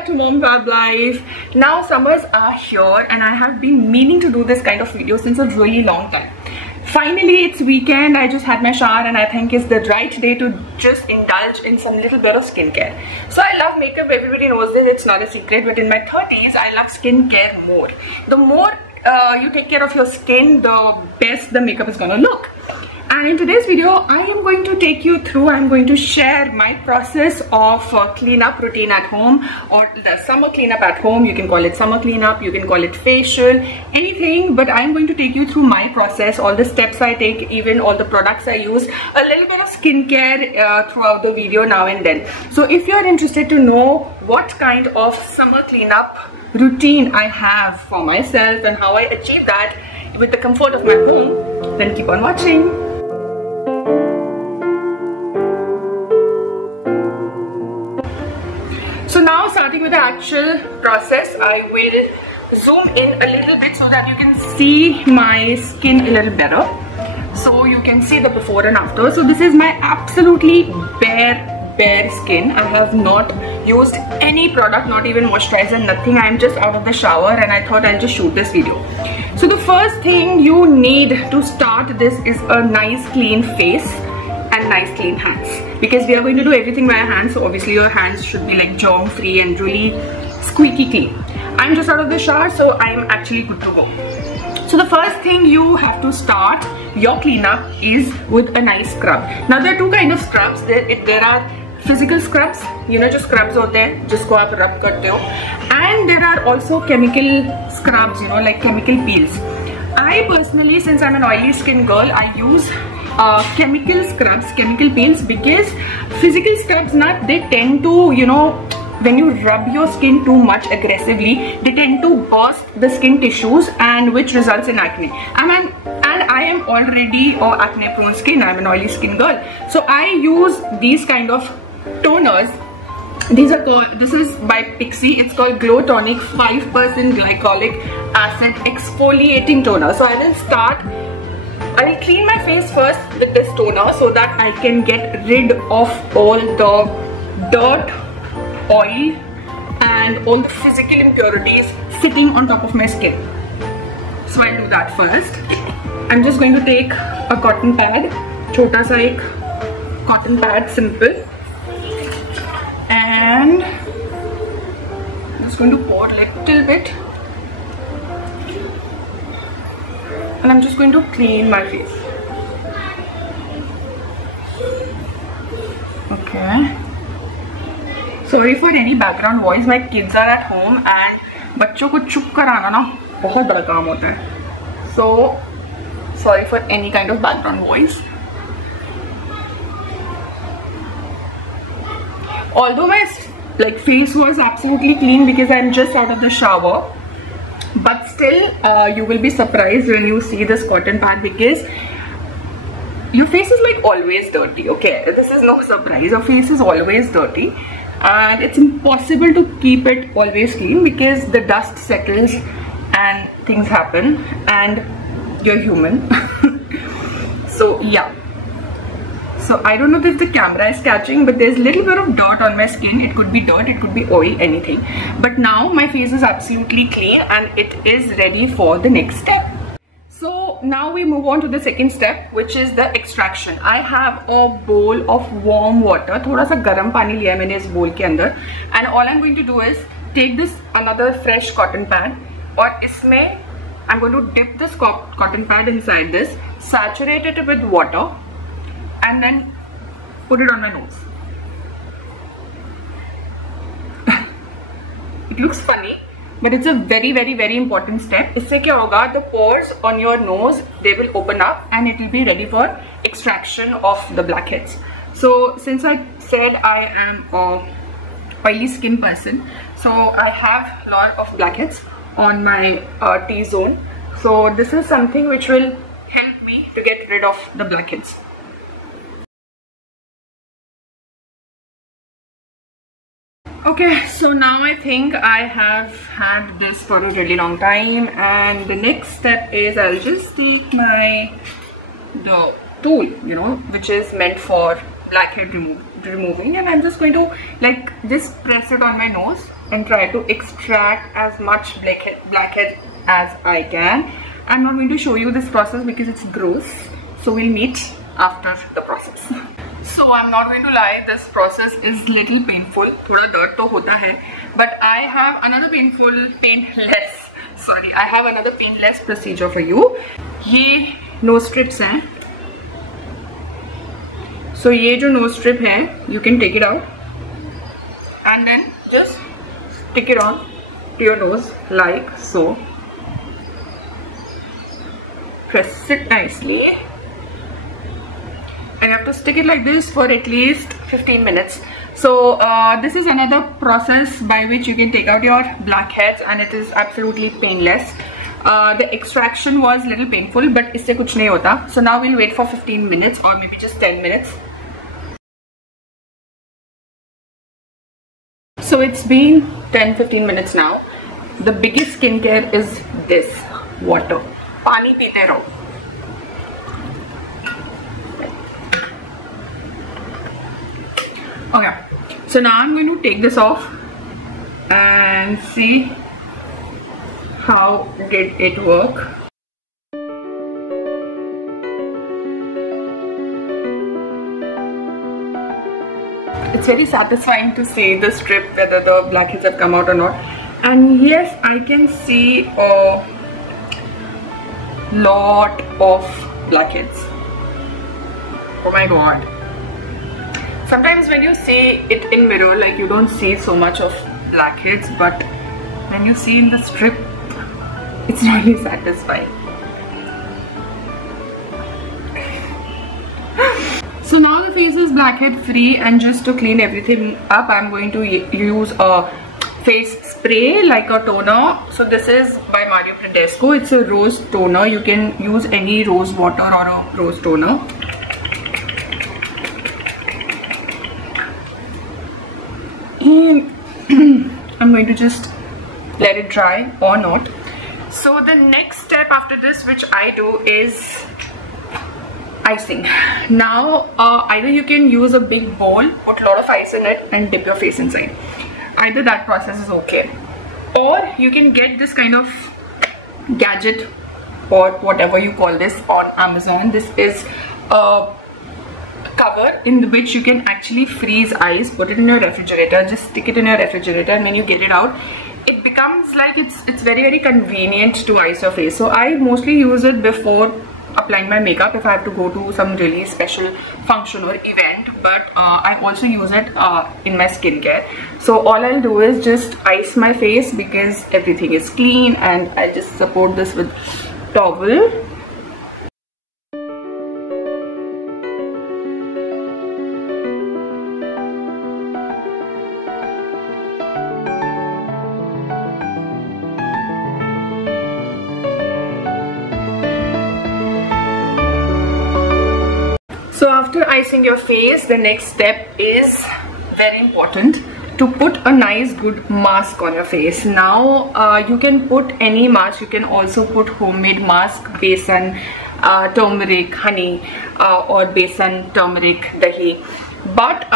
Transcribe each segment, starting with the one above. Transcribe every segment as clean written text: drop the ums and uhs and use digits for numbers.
back to Mom Fab Life. Now summers are here and I have been meaning to do this kind of video since a really long time. Finally, it's weekend. I just had my shower and I think it's the right day to just indulge in some little bit of skincare. So I love makeup, everybody knows this, it's not a secret, but in my 30s, I love skincare more. The more you take care of your skin, the best the makeup is gonna look. And in today's video, I am going to take you through, I'm going to share my process of cleanup routine at home, or the summer cleanup at home. You can call it summer cleanup, you can call it facial, anything, but I'm going to take you through my process, all the steps I take, even all the products I use, a little bit of skincare throughout the video now and then. So if you are interested to know what kind of summer cleanup routine I have for myself and how I achieve that with the comfort of my home, then keep on watching. So now, starting with the actual process, I will zoom in a little bit so that you can see my skin a little better. So you can see the before and after. So this is my absolutely bare skin. I have not used any product, not even moisturizer, nothing. I am just out of the shower and I thought I'll just shoot this video. So the first thing you need to start this is a nice clean face and nice clean hands, because we are going to do everything by our hands, so obviously your hands should be like germ free and really squeaky clean. I'm just out of the shower, so I'm actually good to go. So the first thing you have to start your cleanup is with a nice scrub. Now there are two kinds of scrubs. There are physical scrubs, you know, just scrubs होते हैं जिसको आप rub करते हो, and there are also chemical scrubs, you know, like chemical peels. I personally, since I'm an oily skin girl, I use chemical scrubs, chemical peels, because physical scrubs, they tend to, you know, when you rub your skin too much aggressively, they tend to burst the skin tissues, and which results in acne. And I am already acne prone skin, I'm an oily skin girl. So I use these kind of toners. These are called, this is by Pixi, it's called Glow Tonic 5% glycolic acid exfoliating toner. So I will clean my face first with this toner so that I can get rid of all the dirt, oil and all the physical impurities sitting on top of my skin. So I'll do that first. I'm just going to take a cotton pad, chota sa ek cotton pad, simple, and I'm just going to pour a little bit, and I'm just going to clean my face. Okay. Sorry for any background voice. My kids are at home and बच्चों को चुप कराना ना बहुत बड़ा काम होता है. So sorry for any kind of background voice. Although my face was absolutely clean because I'm just out of the shower, but still you will be surprised when you see this cotton pad, because your face is like always dirty. Okay, this is no surprise. Your face is always dirty and it's impossible to keep it always clean because the dust settles and things happen and you're human. So yeah. So I don't know if the camera is catching, but there's a little bit of dirt on my skin. It could be dirt, it could be oil, anything. But now my face is absolutely clean and it is ready for the next step. So now we move on to the second step, which is the extraction. I have a bowl of warm water. Thoda sa garam pani liya maine is bowl ke andar, and all I'm going to do is take this another fresh cotton pad, or isme I'm going to dip this cotton pad inside this, saturate it with water, and then put it on my nose. It looks funny, but it's a very important step. Isse kya hoga, the pores on your nose, they will open up and it will be ready for extraction of the blackheads. So since I said I am a oily skin person, so I have a lot of blackheads on my T-zone. So this is something which will help me to get rid of the blackheads. Okay, so now I think I have had this for a really long time, and the next step is I'll just take the tool, you know, which is meant for blackhead removing, and I'm just going to like just press it on my nose and try to extract as much blackhead as I can. I'm not going to show you this process because it's gross, so we'll meet after the process. So I'm not going to lie, this process is little painful. Thoda dard to hota hai, but I have another painless procedure for you. ये nose strips हैं. So ये जो nose strip है, you can take it out and then just stick it on to your nose like so. Press it nicely. And you have to stick it like this for at least 15 minutes. So this is another process by which you can take out your blackheads, and it is absolutely painless. The extraction was little painful, but isse kuch nahi hota. So now we'll wait for 15 minutes or maybe just 10 minutes. So it's been 10-15 minutes now. The biggest skincare is this: water. Pani peete raho. Okay, so now I'm going to take this off and see how did it work. It's very satisfying to see the strip, whether the blackheads have come out or not. And yes, I can see a lot of blackheads. Oh my god. Sometimes when you see it in mirror, like, you don't see so much of blackheads, but when you see in the strip, it's really satisfying. So now the face is blackhead free, and just to clean everything up, I'm going to use a face spray like a toner. So this is by Mario Badescu. It's a rose toner. You can use any rose water or a rose toner. I'm going to just let it dry or not. So the next step after this, which I do, is icing. Now either you can use a big bowl, put a lot of ice in it and dip your face inside. Either that process is okay, or you can get this kind of gadget or whatever you call this on Amazon. This is a cover in which you can actually freeze ice, put it in your refrigerator, just stick it in your refrigerator, and when you get it out, it becomes like it's very convenient to ice your face. So I mostly use it before applying my makeup if I have to go to some really special function or event, but I also use it in my skincare. So all I'll do is just ice my face because everything is clean, and I just support this with towel. So after icing your face, the next step is very important, to put a nice good mask on your face. Now you can put any mask. You can also put homemade mask, besan, turmeric, honey, or besan, turmeric, dahi. But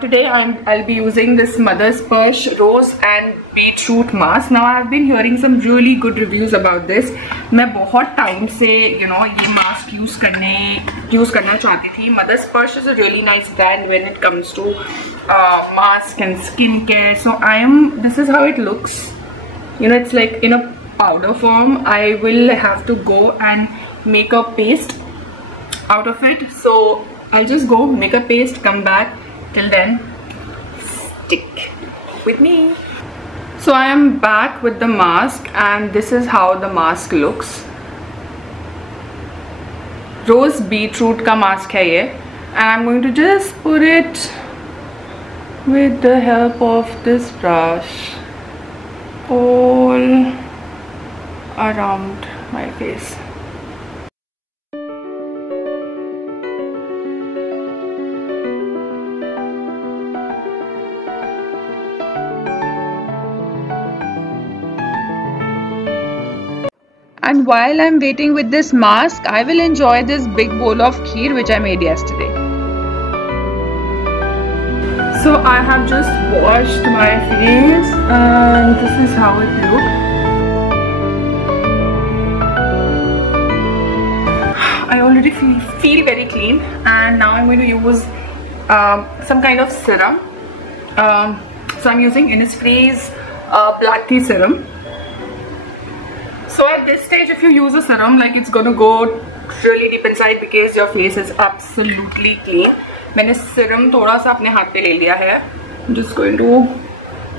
today I'll be using this Mother's Purse Rose and Beetroot mask. Now I've been hearing some really good reviews about this. मैं बहुत time से ये mask use करना चाहती थी. Mother's Purse is a really nice brand when it comes to mask and skincare. So this is how it looks. It's like in a powder form. I will have to go and make a paste out of it. So I'll just go make a paste, come back. Till then, stick with me. So I am back with the mask, and this is how the mask looks. Rose beetroot ka mask hai ye, and I'm going to just put it with the help of this brush all around my face. And while I'm waiting with this mask, I will enjoy this big bowl of kheer which I made yesterday. So I have just washed my face and this is how it looks. I already feel very clean, and now I'm going to use some kind of serum. So I'm using Innisfree's black tea serum. So at this stage, if you use a serum, like, it's gonna go really deep inside because your face is absolutely clean. मैंने serum थोड़ा सा अपने हाथ पे ले लिया है. I'm just going to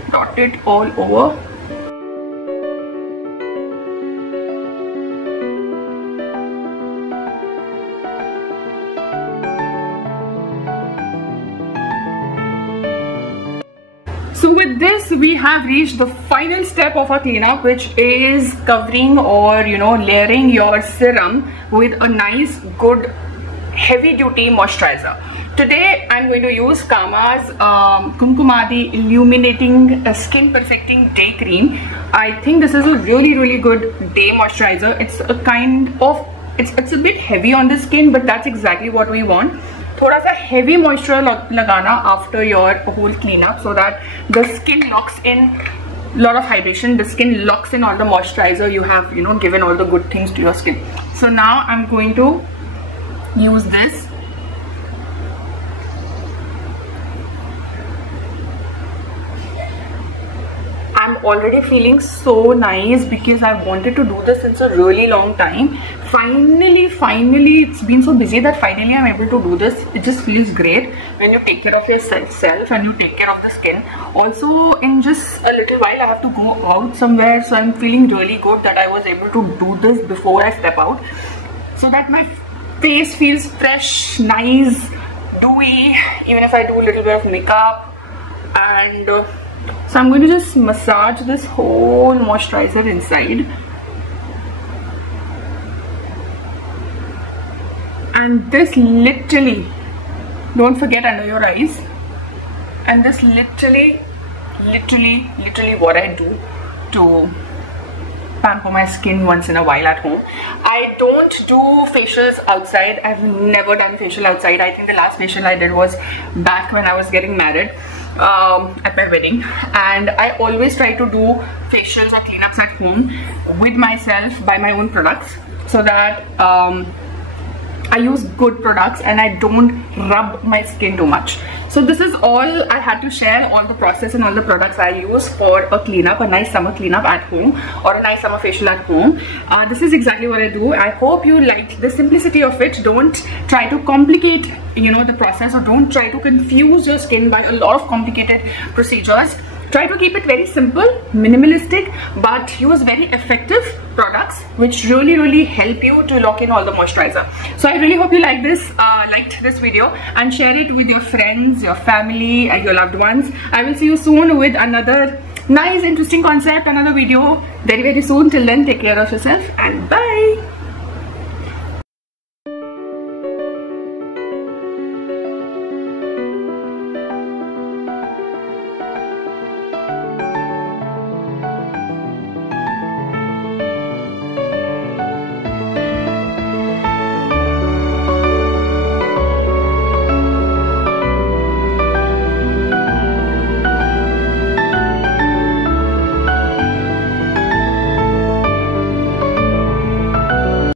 dot it all over. So with this, we have reached the final step of our cleanup, which is covering or layering your serum with a nice good heavy duty moisturizer. Today I'm going to use Kama's Kumkumadi Illuminating Skin Perfecting Day Cream. I think this is a really good day moisturizer. It's a kind of, it's a bit heavy on the skin, but that's exactly what we want. थोड़ा सा heavy moisture लगाना after your whole cleanup, so that the skin locks in lot of hydration, the skin locks in all the moisturizer you have given all the good things to your skin. So now I'm going to use this. I'm already feeling so nice because I wanted to do this since a really long time. Finally, it's been so busy that finally I'm able to do this. It just feels great when you take care of yourself and you take care of the skin. Also, in just a little while I have to go out somewhere, so I'm feeling really good that I was able to do this before I step out, so that my face feels fresh, nice, dewy, even if I do a little bit of makeup. And so I'm going to just massage this whole moisturizer inside. And this literally, don't forget under your eyes. And this literally what I do to pamper my skin once in a while at home. I don't do facials outside. I've never done facial outside. I think the last facial I did was back when I was getting married. At my wedding, and I always try to do facials or cleanups at home with myself by my own products, so that I use good products and I don't rub my skin too much. So this is all I had to share, all the process and all the products I use for a cleanup, a nice summer cleanup at home or a nice summer facial at home. This is exactly what I do. I hope you liked the simplicity of it. Don't try to complicate the process, or don't try to confuse your skin by a lot of complicated procedures. Try to keep it very simple, minimalistic, but use very effective products which really help you to lock in all the moisturizer. So I really hope you liked this video, and share it with your friends, your family and your loved ones. I will see you soon with another nice interesting concept, another video very soon. Till then, take care of yourself and bye.